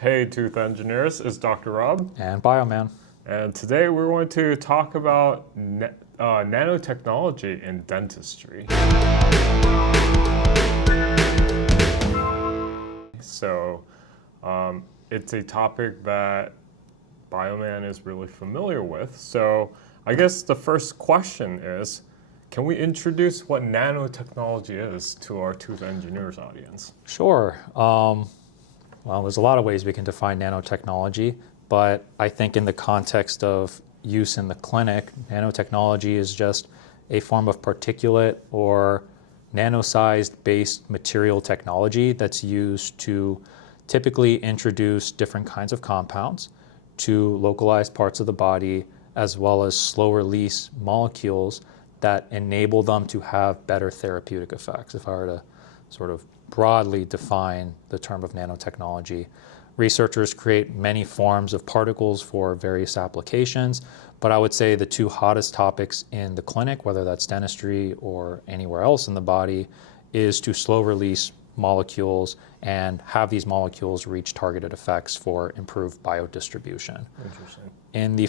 Hey, Tooth Engineers, it's Dr. Rob, And Bioman. and today we're going to talk about nanotechnology in dentistry. So, it's a topic that Bioman is really familiar with. So, I guess the first question is, can we introduce what nanotechnology is to our Tooth Engineers audience? Sure. Well, there's a lot of ways we can define nanotechnology, but I think in the context of use in the clinic, nanotechnology is just a form of particulate or nano-sized based material technology that's used to typically introduce different kinds of compounds to localized parts of the body, as well as slow release molecules that enable them to have better therapeutic effects. If I were to sort of broadly define the term of nanotechnology, researchers create many forms of particles for various applications, but I would say the two hottest topics in the clinic, whether that's dentistry or anywhere else in the body, is to slow release molecules and have these molecules reach targeted effects for improved biodistribution. Interesting. In the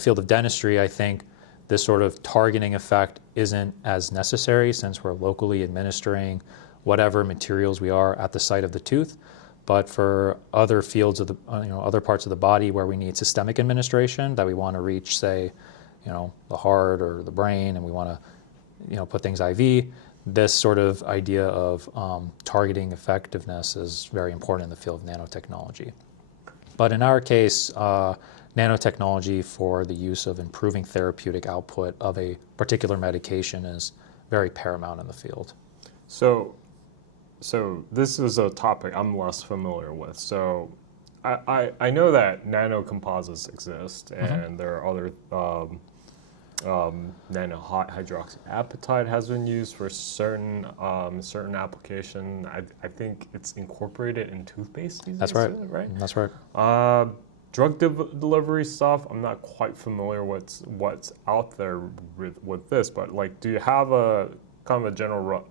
field of dentistry, I think this sort of targeting effect isn't as necessary since we're locally administering whatever materials we are at the site of the tooth. But for other fields of the, other parts of the body where we need systemic administration that we want to reach, say, the heart or the brain, and we want to, put things IV, this sort of idea of targeting effectiveness is very important in the field of nanotechnology. But in our case, nanotechnology for the use of improving therapeutic output of a particular medication is very paramount in the field. So this is a topic I'm less familiar with. So I know that nanocomposites exist, and there are other nanohydroxyapatite has been used for certain application. I think it's incorporated in toothpaste. That's right. Right. That's right. Drug delivery stuff, I'm not quite familiar what's out there with this, but like, do you have a kind of a general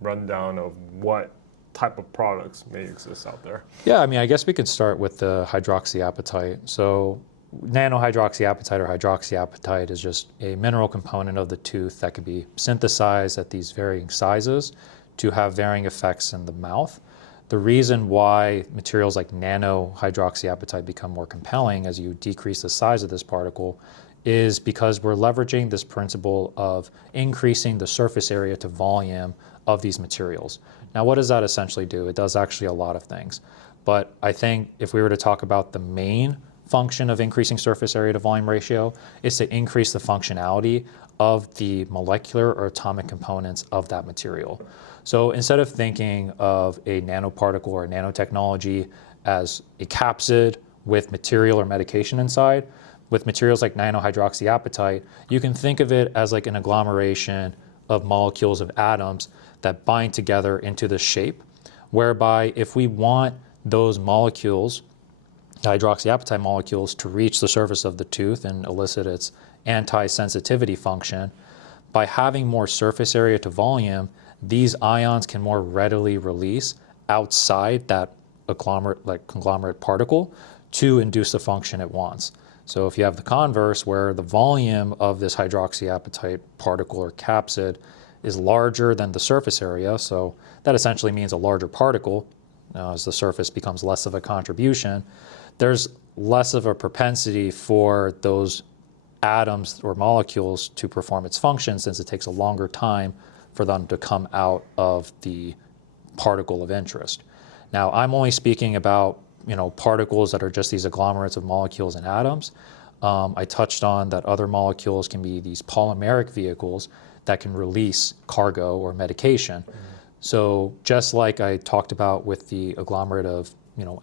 rundown of what type of products may exist out there? Yeah, I guess we could start with the hydroxyapatite. So nanohydroxyapatite or hydroxyapatite is just a mineral component of the tooth that can be synthesized at these varying sizes to have varying effects in the mouth. The reason why materials like nanohydroxyapatite become more compelling as you decrease the size of this particle is because we're leveraging this principle of increasing the surface area to volume of these materials. Now, what does that essentially do? It does actually a lot of things. But I think if we were to talk about the main function of increasing surface area to volume ratio, is to increase the functionality of the molecular or atomic components of that material. So instead of thinking of a nanoparticle or nanotechnology as a capsid with material or medication inside, with materials like nanohydroxyapatite, you can think of it as like an agglomeration of molecules of atoms that bind together into the shape, whereby if we want those molecules, hydroxyapatite molecules, to reach the surface of the tooth and elicit its anti-sensitivity function, by having more surface area to volume, these ions can more readily release outside that conglomerate particle to induce the function it wants. So if you have the converse where the volume of this hydroxyapatite particle or capsid is larger than the surface area, so that essentially means a larger particle, as the surface becomes less of a contribution, there's less of a propensity for those atoms or molecules to perform its function, since it takes a longer time for them to come out of the particle of interest. Now, I'm only speaking about particles that are just these agglomerates of molecules and atoms. I touched on that other molecules can be these polymeric vehicles that can release cargo or medication. So just like I talked about with the agglomerate of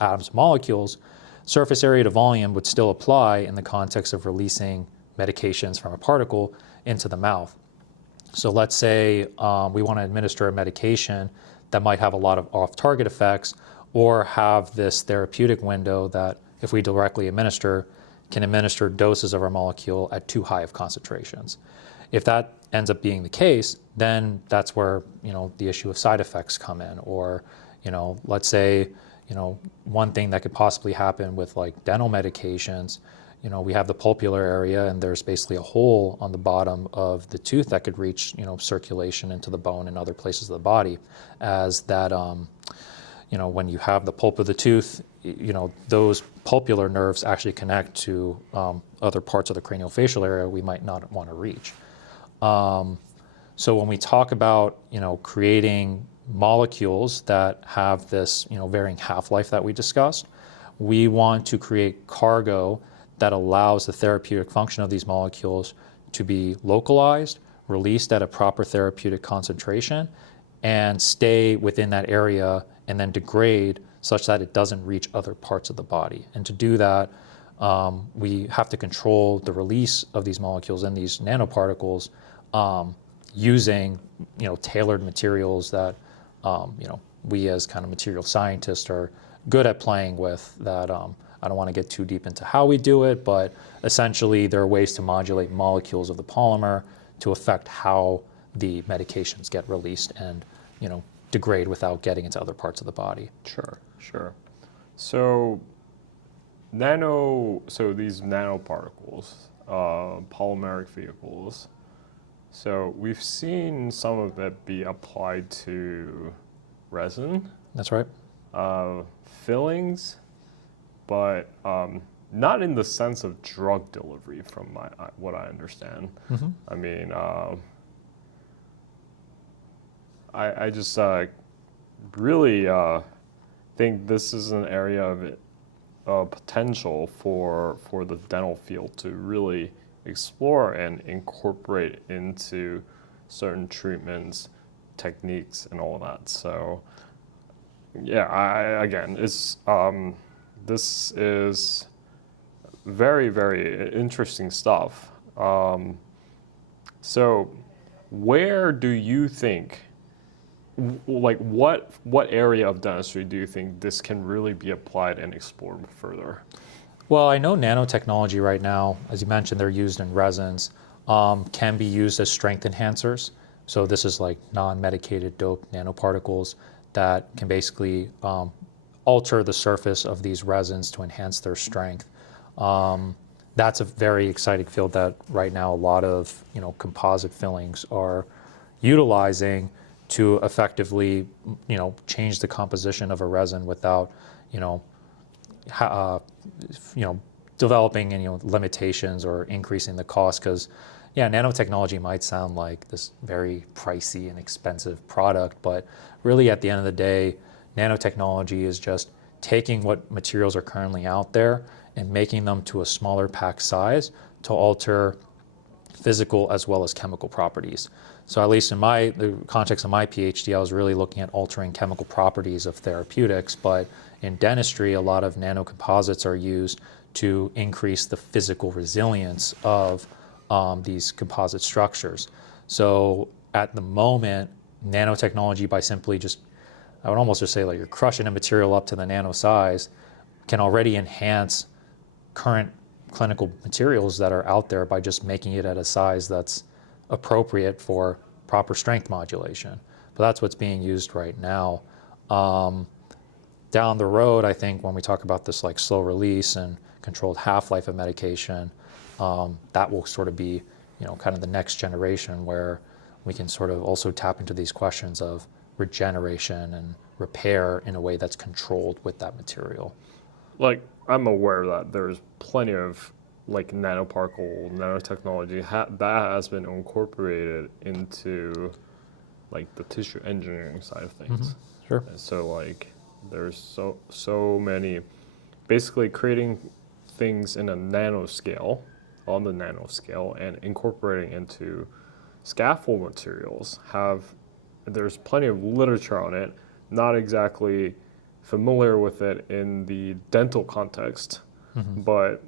atoms and molecules, surface area to volume would still apply in the context of releasing medications from a particle into the mouth. So let's say we want to administer a medication that might have a lot of off-target effects, or have this therapeutic window that, if we directly administer, can administer doses of our molecule at too high of concentrations. If that ends up being the case, then that's where the issue of side effects come in. Or let's say one thing that could possibly happen with like dental medications, we have the pulpular area, and there's basically a hole on the bottom of the tooth that could reach, circulation into the bone and other places of the body. As that, when you have the pulp of the tooth, those pulpular nerves actually connect to other parts of the craniofacial area we might not want to reach. So when we talk about, creating molecules that have this, varying half-life that we discussed, we want to create cargo that allows the therapeutic function of these molecules to be localized, released at a proper therapeutic concentration, and stay within that area and then degrade such that it doesn't reach other parts of the body. And to do that, we have to control the release of these molecules and these nanoparticles using, tailored materials that, we as kind of material scientists are good at playing with. That I don't want to get too deep into how we do it, but essentially there are ways to modulate molecules of the polymer to affect how the medications get released and, degrade without getting into other parts of the body. Sure. So these nanoparticles, polymeric vehicles, so we've seen some of it be applied to resin, That's right. fillings, but not in the sense of drug delivery from what I understand. Mm-hmm. I mean, I just really think this is an area of potential for the dental field to really explore and incorporate into certain treatments, techniques, and all that. So, yeah, this is very, very interesting stuff. So, where do you think, like, what area of dentistry do you think this can really be applied and explored further? Well, I know nanotechnology right now, as you mentioned, they're used in resins, can be used as strength enhancers. So this is like non-medicated doped nanoparticles that can basically alter the surface of these resins to enhance their strength. That's a very exciting field that right now a lot of composite fillings are utilizing to effectively change the composition of a resin without developing any limitations or increasing the cost. Because nanotechnology might sound like this very pricey and expensive product, but really at the end of the day, nanotechnology is just taking what materials are currently out there and making them to a smaller pack size to alter physical as well as chemical properties. So at least in the context of my PhD, I was really looking at altering chemical properties of therapeutics, but in dentistry, a lot of nanocomposites are used to increase the physical resilience of these composite structures. So at the moment, nanotechnology, by simply I would almost just say like you're crushing a material up to the nano size, can already enhance current clinical materials that are out there by just making it at a size that's appropriate for proper strength modulation. But that's what's being used right now. Down the road, I think when we talk about this like slow release and controlled half-life of medication, that will sort of be, kind of the next generation where we can sort of also tap into these questions of regeneration and repair in a way that's controlled with that material. Like, I'm aware that there's plenty of like nanotechnology that has been incorporated into like the tissue engineering side of things. Mm-hmm. Sure. And so like there's so many, basically creating things in a nanoscale, on the nanoscale, and incorporating into scaffold materials. There's plenty of literature on it, not exactly familiar with it in the dental context, Mm-hmm. but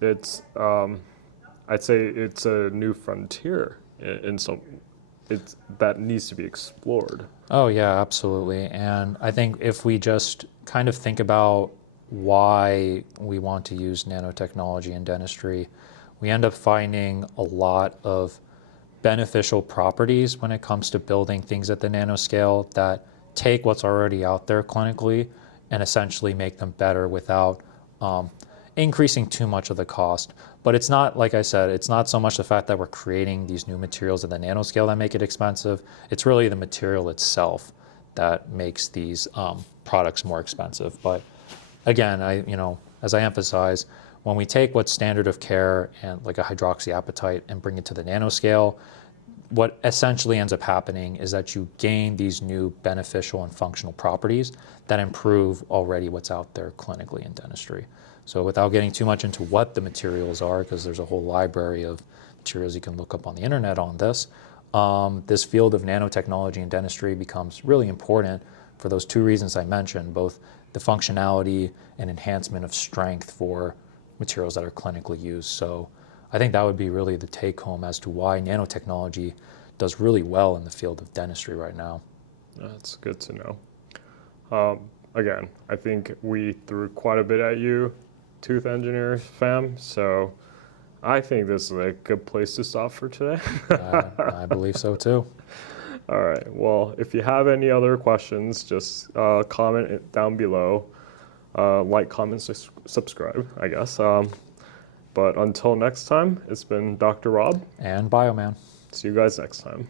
it's I'd say it's a new frontier that needs to be explored. Oh yeah, absolutely. And I think if we just kind of think about why we want to use nanotechnology in dentistry, we end up finding a lot of beneficial properties when it comes to building things at the nanoscale that take what's already out there clinically and essentially make them better without increasing too much of the cost. But it's not, like I said, it's not so much the fact that we're creating these new materials at the nanoscale that make it expensive. It's really the material itself that makes these products more expensive. But again, as I emphasize, when we take what's standard of care and like a hydroxyapatite and bring it to the nanoscale, what essentially ends up happening is that you gain these new beneficial and functional properties that improve already what's out there clinically in dentistry. So without getting too much into what the materials are, because there's a whole library of materials you can look up on the internet on this, this field of nanotechnology in dentistry becomes really important for those two reasons I mentioned, both the functionality and enhancement of strength for materials that are clinically used. So I think that would be really the take home as to why nanotechnology does really well in the field of dentistry right now. That's good to know. Again, I think we threw quite a bit at you, tooth engineers fam, so I think this is a good place to stop for today. I believe so too. All right, well, if you have any other questions, just comment it down below. Like, comment, subscribe, I guess. But until next time, it's been Dr. Rob. And Bioman. See you guys next time.